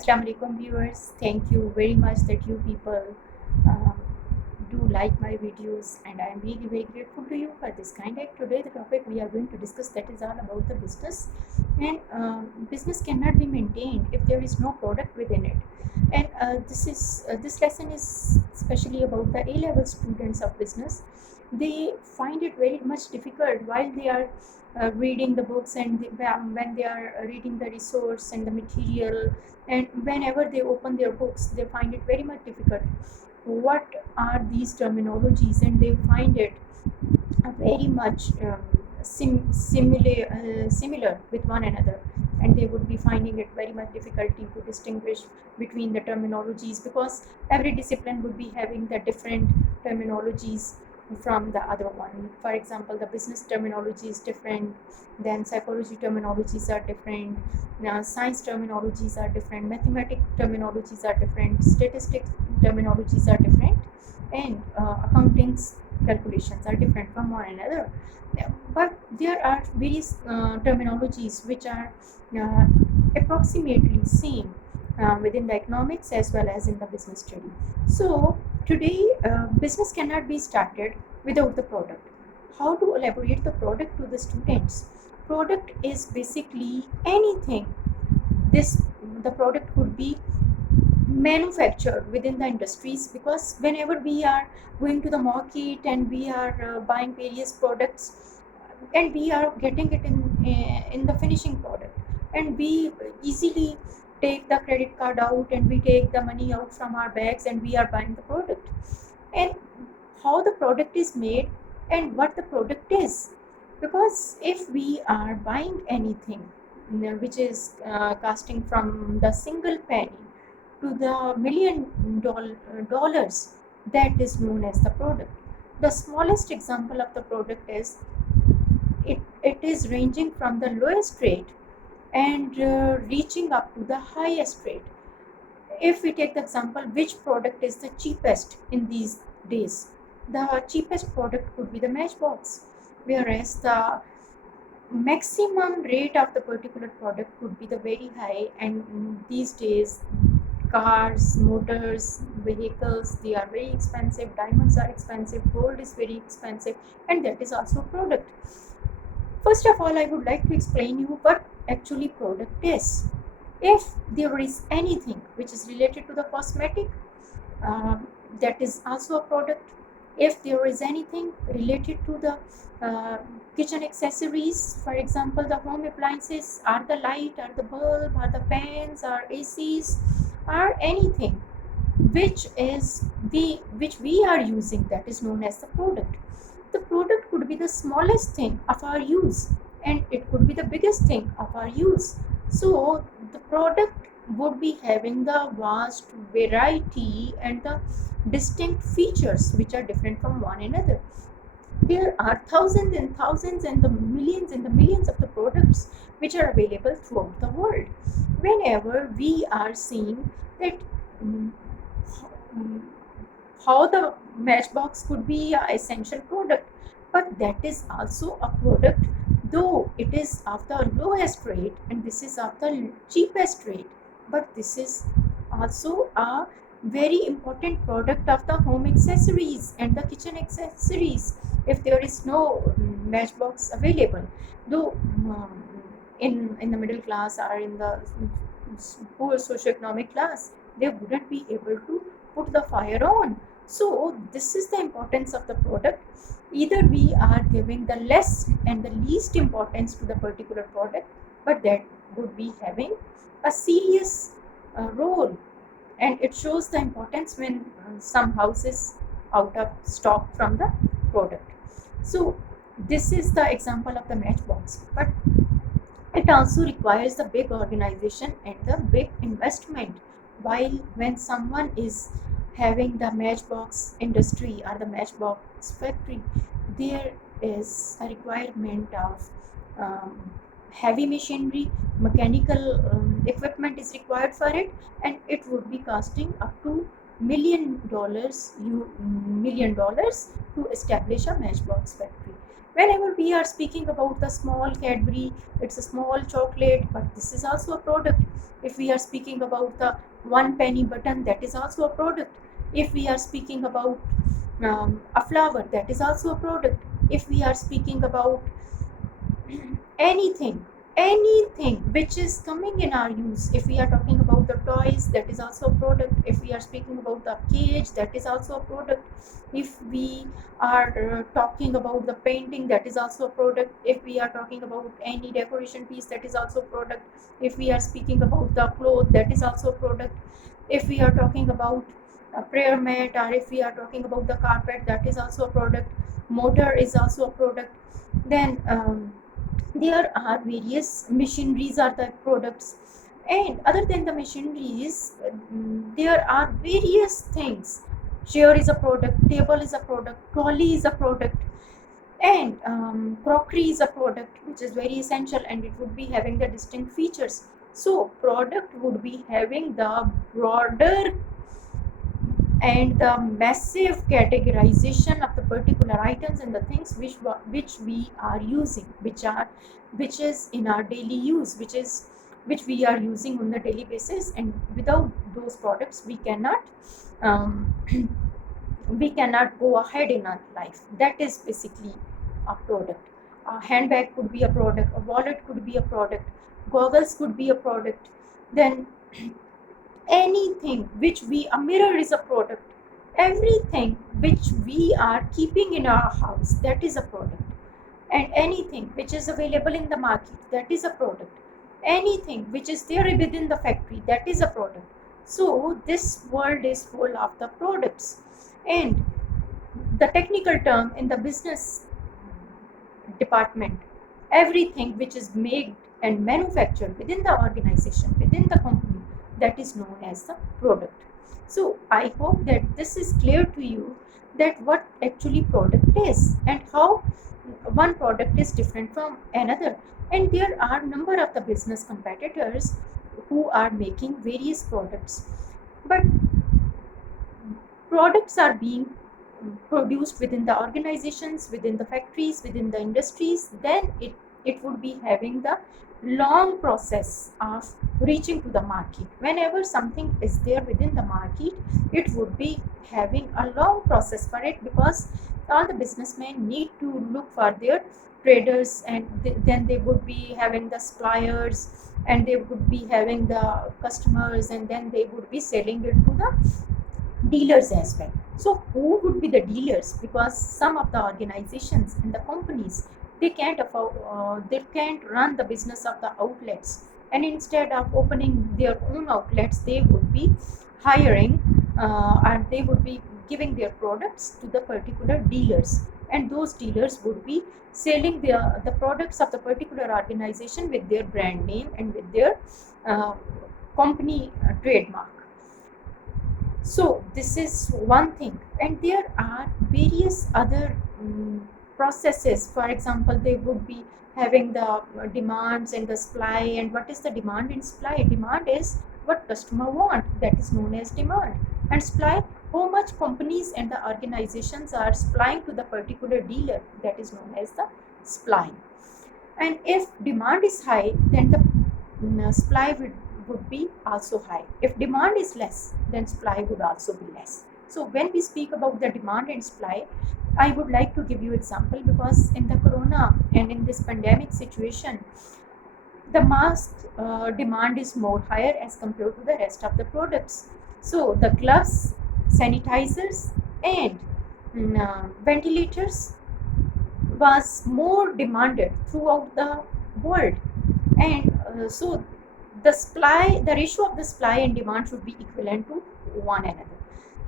Assalamu alaikum viewers. Thank you very much that you people um, do like my videos, and I am really very grateful to you for this kind. And today the topic we are going to discuss, that is all about the business, and business cannot be maintained if there is no product within it. And this lesson is especially about the A-level students of business. They find it very much difficult while they are reading the books, and when they are reading the resource and the material, and whenever they open their books they find it very much difficult. What are these terminologies? And they find it very much similar with one another, and they would be finding it very much difficulty to distinguish between the terminologies, because every discipline would be having the different terminologies from the other one. For example, the business terminology is different, then psychology terminologies are different, now science terminologies are different, mathematics terminologies are different, statistics terminologies are different, and accounting's calculations are different from one another. But there are various terminologies which are uh, approximately same within the economics as well as in the business study. So today, business cannot be started without the product. How to elaborate the product to the students? Product is basically anything. This The product could be manufactured within the industries, because whenever we are going to the market and we are buying various products, and we are getting it in the finishing product, and we easily take the credit card out and we take the money out from our bags and we are buying the product. And how the product is made and what the product is, because if we are buying anything which is costing from the single penny to the dollars, that is known as the product. The smallest example of the product is, it is ranging from the lowest rate and reaching up to the highest rate. If we take the example, which product is the cheapest in these days, the cheapest product could be the matchbox, whereas the maximum rate of the particular product could be the very high. And these days, cars, motors, vehicles, they are very expensive, diamonds are expensive, gold is very expensive, and that is also product. First of all, I would like to explain you what actually product is. If there is anything which is related to the cosmetic, that is also a product. If there is anything related to the uh, kitchen accessories, for example, the home appliances, or the light, or the bulb, or the fans, or ACs, or anything which we are using, that is known as the product. The product could be the smallest thing of our use, and it could be the biggest thing of our use. So the product would be having the vast variety and the distinct features which are different from one another. There are thousands and the millions of the products which are available throughout the world. Whenever we are seeing that, mm, mm, how the matchbox could be an essential product, but that is also a product, though it is of the lowest rate and this is of the cheapest rate, but this is also a very important product of the home accessories and the kitchen accessories. If there is no matchbox available, though in the middle class or in the poor socioeconomic class, they wouldn't be able to put the fire on. So this is the importance of the product. Either we are giving the less and the least importance to the particular product, but that would be having a serious role, and it shows the importance when some house is out of stock from the product. So this is the example of the matchbox, but it also requires the big organization and the big investment. While when someone is having the matchbox industry or the matchbox factory, there is a requirement of um, heavy machinery, mechanical equipment is required for it, and it would be costing up to $1 million to establish a matchbox factory. Whenever we are speaking about the small Cadbury, it's a small chocolate, but this is also a product. If we are speaking about the one penny button, that is also a product. If we are speaking about a flower, that is also a product. If we are speaking about anything, anything which is coming in our use, if we are talking about the toys, that is also a product. If we are speaking about the cage, that is also a product. If we are talking about the painting, that is also a product. If we are talking about any decoration piece, that is also a product. If we are speaking about the cloth, that is also a product. If we are talking about a prayer mat, or if we are talking about the carpet, that is also a product. Motor is also a product. Then there are various machineries are the products, and other than the machineries, there are various things. Chair is a product, table is a product, trolley is a product, and crockery is a product which is very essential, and it would be having the distinct features. So product would be having the broader and the massive categorization of the particular items and the things which we are using, which is in our daily use, which we are using on the daily basis, and without those products we cannot um, we cannot go ahead in our life. That is basically a product. A handbag could be a product, a wallet could be a product, goggles could be a product. Then anything which we, a mirror is a product. Everything which we are keeping in our house, that is a product. And anything which is available in the market, that is a product. Anything which is there within the factory, that is a product. So this world is full of the products. And the technical term in the business department, everything which is made and manufactured within the organization, within the company, that is known as the product. So I hope that this is clear to you, that what actually product is and how one product is different from another. And there are number of the business competitors who are making various products, but products are being produced within the organizations, within the factories, within the industries. Then it would be having the long process of reaching to the market. Whenever something is there within the market, it would be having a long process for it, because all the businessmen need to look for their traders, and then they would be having the suppliers, and they would be having the customers, and then they would be selling it to the dealers as well. So who would be the dealers? Because some of the organizations and the companies, they can't run the business of the outlets, and instead of opening their own outlets, they would be hiring, and they would be giving their products to the particular dealers, and those dealers would be selling the products of the particular organization with their brand name and with their uh, company trademark. So this is one thing, and there are various other processes. For example, they would be having the demands and the supply. And what is the demand and supply? Demand is what customer want, that is known as demand. And supply, how much companies and the organizations are supplying to the particular dealer, that is known as the supply. And if demand is high, then the supply would be also high. If demand is less, then supply would also be less. So when we speak about the demand and supply, I would like to give you example, because in the corona and in this pandemic situation, the mask demand is more higher as compared to the rest of the products. So the gloves, sanitizers, and ventilators was more demanded throughout the world. And so the ratio of the supply and demand should be equivalent to one another.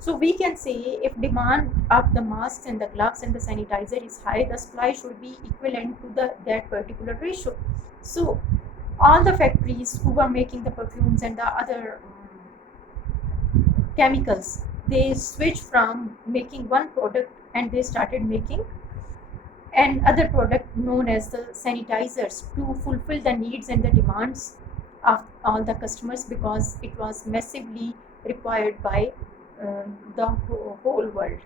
So we can say, if demand of the masks and the gloves and the sanitizer is high, the supply should be equivalent to that particular ratio. So all the factories who were making the perfumes and the other chemicals, they switched from making one product, and they started making and other product known as the sanitizers, to fulfill the needs and the demands of all the customers, because it was massively required by the whole world.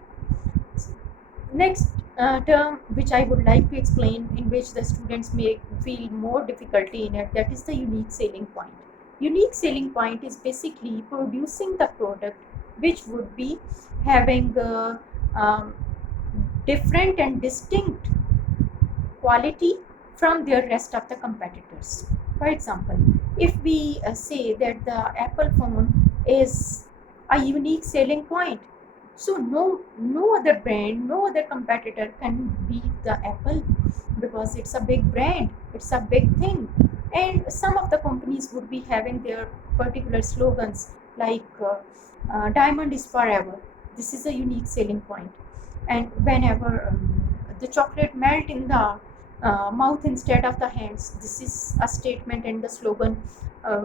Next, term which I would like to explain, in which the students may feel more difficulty in it, that is the unique selling point. Unique selling point is basically producing the product which would be having um, different and distinct quality from their rest of the competitors. For example, if we say that the Apple phone is a unique selling point, so no other brand, no other competitor can beat the Apple, because it's a big brand, it's a big thing. And some of the companies would be having their particular slogans like diamond is forever. This is a unique selling point. And whenever the chocolate melt in the mouth instead of the hands, this is a statement and the slogan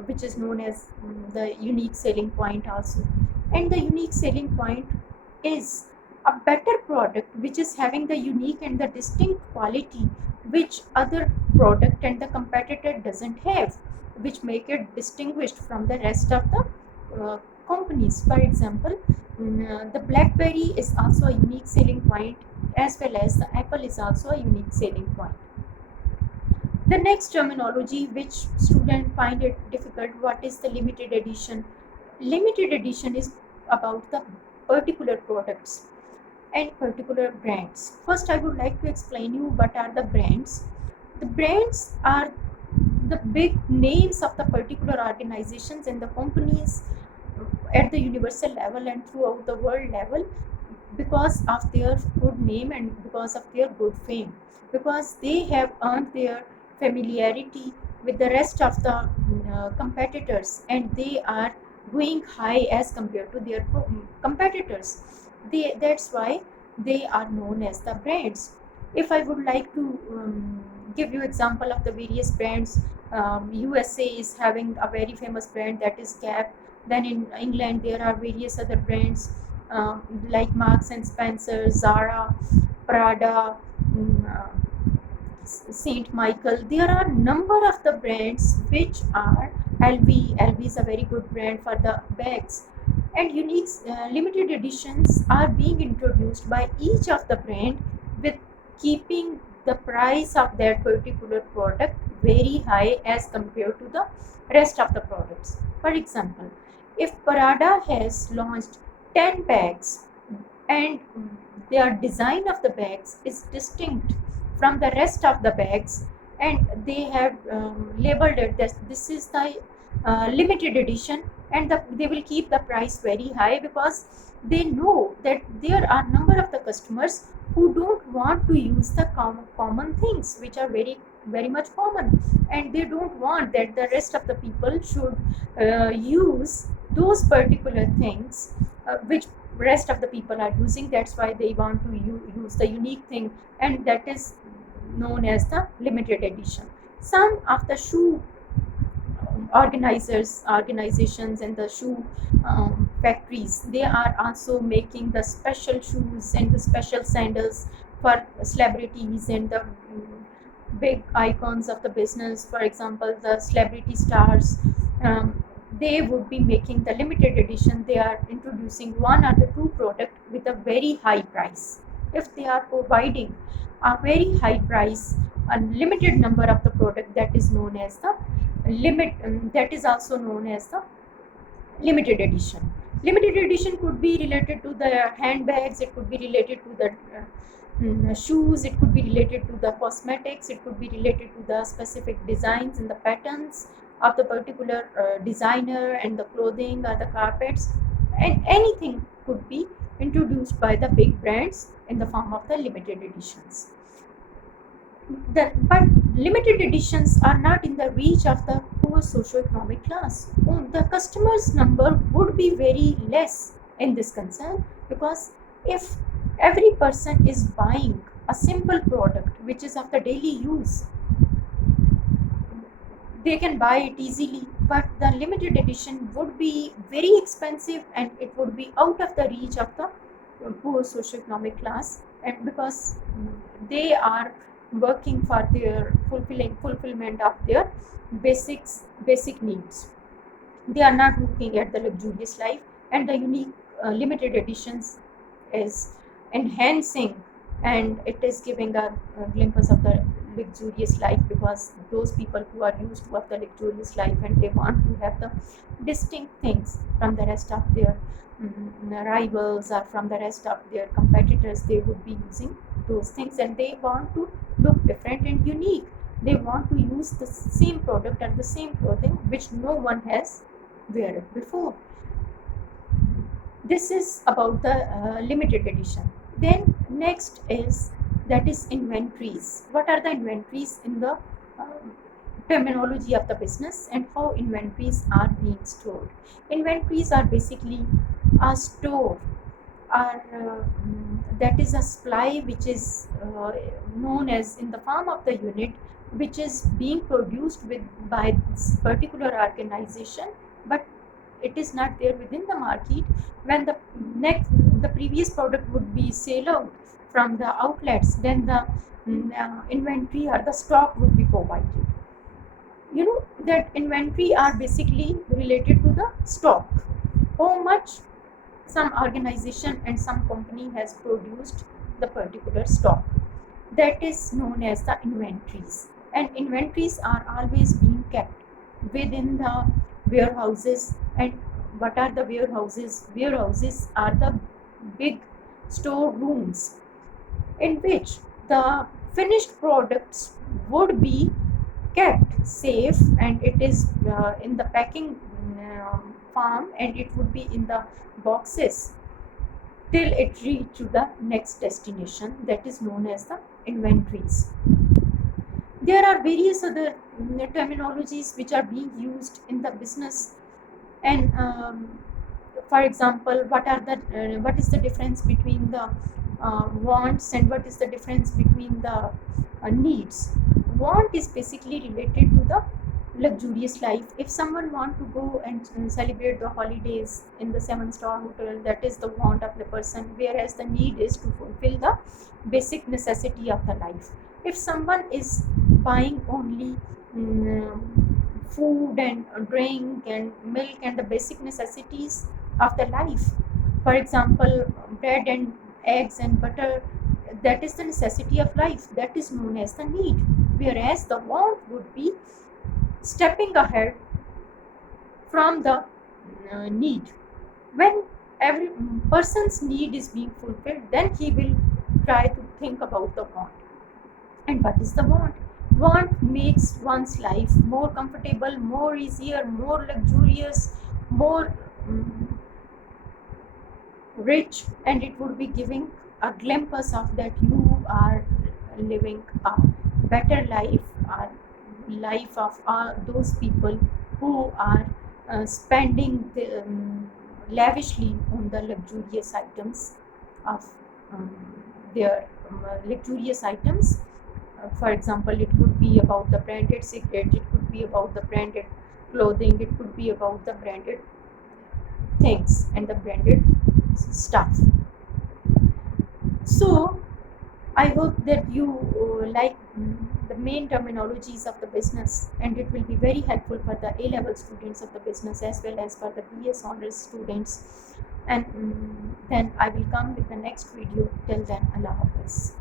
which is known as the unique selling point also. And the unique selling point is a better product which is having the unique and the distinct quality which other product and the competitor doesn't have, which make it distinguished from the rest of the companies. For example, the BlackBerry is also a unique selling point, as well as the Apple is also a unique selling point. The next terminology which students find it difficult, what is the limited edition? Limited edition is about the particular products and particular brands. First, I would like to explain you what are the brands. The brands are the big names of the particular organizations and the companies at the universal level and throughout the world level, because of their good name and because of their good fame, because they have earned their familiarity with the rest of the competitors, and they are going high as compared to their competitors. That's why they are known as the brands. If I would like to give you example of the various brands, USA is having a very famous brand, that is Gap. Then in England there are various other brands like Marks and Spencer, Zara, Prada, Saint Michael. There are number of the brands which are LV. LV is a very good brand for the bags, and unique limited editions are being introduced by each of the brand, with keeping the price of that particular product very high as compared to the rest of the products. For example, if Prada has launched 10 bags, and their design of the bags is distinct from the rest of the bags, and they have labeled it that this is the limited edition, and they will keep the price very high, because they know that there are number of the customers who don't want to use the common things which are very much common, and they don't want that the rest of the people should use those particular things which rest of the people are using. That's why they want to use the unique thing, and that is known as the limited edition. Some of the shoe organizations and the shoe factories, they are also making the special shoes and the special sandals for celebrities and the big icons of the business. For example, the celebrity stars, they would be making the limited edition. They are introducing one or the two product with a very high price. If they are providing a very high price, a limited number of the product, that is known as the that is also known as the limited edition. Limited edition could be related to the handbags, it could be related to the shoes, it could be related to the cosmetics, it could be related to the specific designs and the patterns of the particular designer and the clothing or the carpets, and anything could be introduced by the big brands in the form of the limited editions. But limited editions are not in the reach of the poor socioeconomic class. The customers' number would be very less in this concern, because if every person is buying a simple product which is of the daily use, they can buy it easily. But the limited edition would be very expensive, and it would be out of the reach of the poor socioeconomic class, and because they are working for their fulfillment of their basic needs, they are not looking at the luxurious life. And the unique limited editions is enhancing and it is giving a glimpse of the luxurious life, because those people who are used to have the luxurious life and they want to have the distinct things from the rest of their rivals or from the rest of their competitors, they would be using those things, and they want to look different and unique. They want to use the same product and the same clothing which no one has wear it before. This is about the limited edition. Then next is, that is inventories. What are the inventories in the terminology of the business, and how inventories are being stored? Inventories are basically a store, or that is a supply which is known as in the form of the unit, which is being produced with by this particular organization, but it is not there within the market. When next the previous product would be sale out from the outlets, then the inventory or the stock would be provided. You know that inventory are basically related to the stock, how much some organization and some company has produced the particular stock, that is known as the inventories. And inventories are always being kept within the warehouses. And what are the warehouses? Warehouses are the big storerooms in which the finished products would be kept safe, and it is in the packing form, and it would be in the boxes till it reach to the next destination, that is known as the inventories. There are various other terminologies which are being used in the business, and for example, what is the difference between the wants, and what is the difference between the needs? Want is basically related to the luxurious life. If someone want to go and celebrate the holidays in the 7-star hotel, that is the want of the person, whereas the need is to fulfill the basic necessity of the life. If someone is buying only food and drink and milk and the basic necessities of the life, for example bread and eggs and butter, that is the necessity of life, that is known as the need. Whereas the want would be stepping ahead from the need. When every person's need is being fulfilled, then he will try to think about the want. And what is the want? Want makes one's life more comfortable, more easier, more luxurious, more rich, and it would be giving a glimpse of that you are living a better life, a life of those people who are spending lavishly on the luxurious items of um, their luxurious items. For example, it could be about the branded cigarette, it could be about the branded clothing, it could be about the branded things and the branded stuff. So I hope that you like the main terminologies of the business, and it will be very helpful for the A-level students of the business as well as for the BS honors students. And then I will come with the next video. Till then, Allah Hafiz.